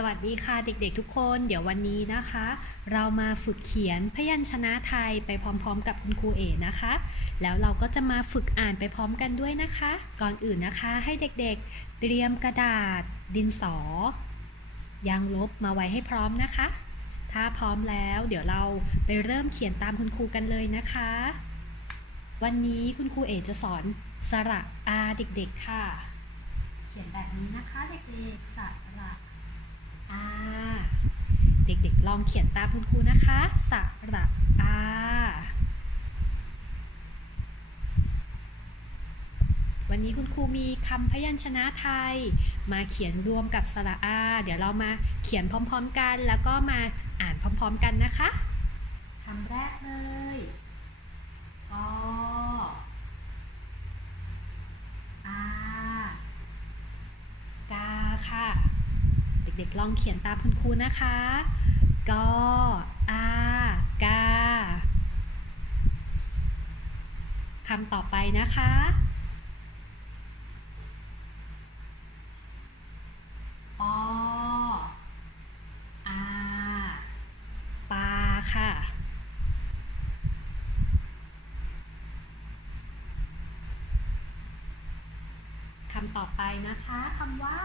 สวัสดีค่ะเด็กๆทุกคน เดี๋ยววันนี้นะคะ เรามาฝึกเขียนพยัญชนะไทยไปพร้อมๆ กับคุณครูเอนะคะ แล้วเราก็จะมาฝึกอ่านไปพร้อมกันด้วยนะคะ ก่อนอื่นนะคะให้เด็กๆ เตรียมกระดาษ ดินสอ ยางลบมาไว้ให้พร้อมนะคะ ถ้าพร้อมแล้วเดี๋ยวเราไปเริ่มเขียนตามคุณครูกันเลยนะคะ วันนี้คุณครูเอจะสอนสระอาเด็กๆค่ะ เขียนแบบนี้นะคะเด็กๆสระ เด็กๆ ลองเขียนตามคุณครูนะคะสระอาวันนี้คุณครูมีคำพยัญชนะไทย มาเขียนรวมกับสระอา เดี๋ยวเรามาเขียนพร้อมๆกัน แล้วก็มาอ่านพร้อมๆกันนะคะคำแรกเลยกอากาค่ะ ด็กๆ ลองเขียนตามคุณครูนะคะ กอากาคำต่อไปนะคะปออาปาค่ะ คำต่อไปนะคะ คำว่า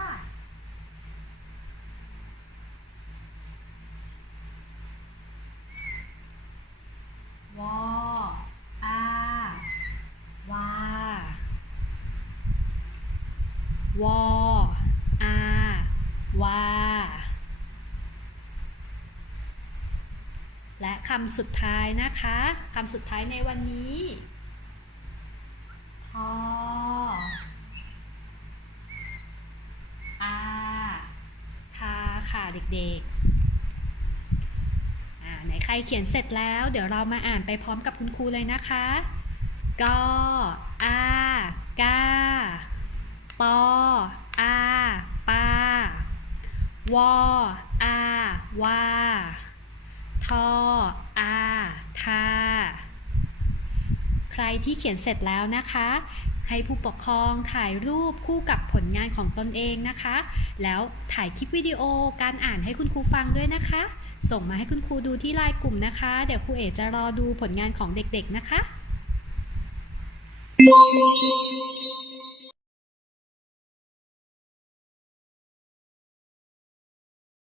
วออาวา วออาวาและคำสุดท้ายนะคะคำสุดท้ายในวันนี้พออาทาค่ะเด็กๆอ่าไหนใครเขียนเสร็จแล้ว เดี๋ยวเรามาอ่านไปพร้อมกับคุณครูเลยนะคะ ก็อากา ปออาปาวออาวาทออาทา ใครที่เขียนเสร็จแล้วนะคะ ให้ผู้ปกครองถ่ายรูปคู่กับผลงานของตนเองนะคะ แล้วถ่ายคลิปวิดีโอการอ่านให้คุณครูฟังด้วยนะคะ ส่งมาให้คุณครูดูที่ไลน์กลุ่มนะคะ เดี๋ยวครูเอ๋จะรอดูผลงานของเด็กๆนะคะ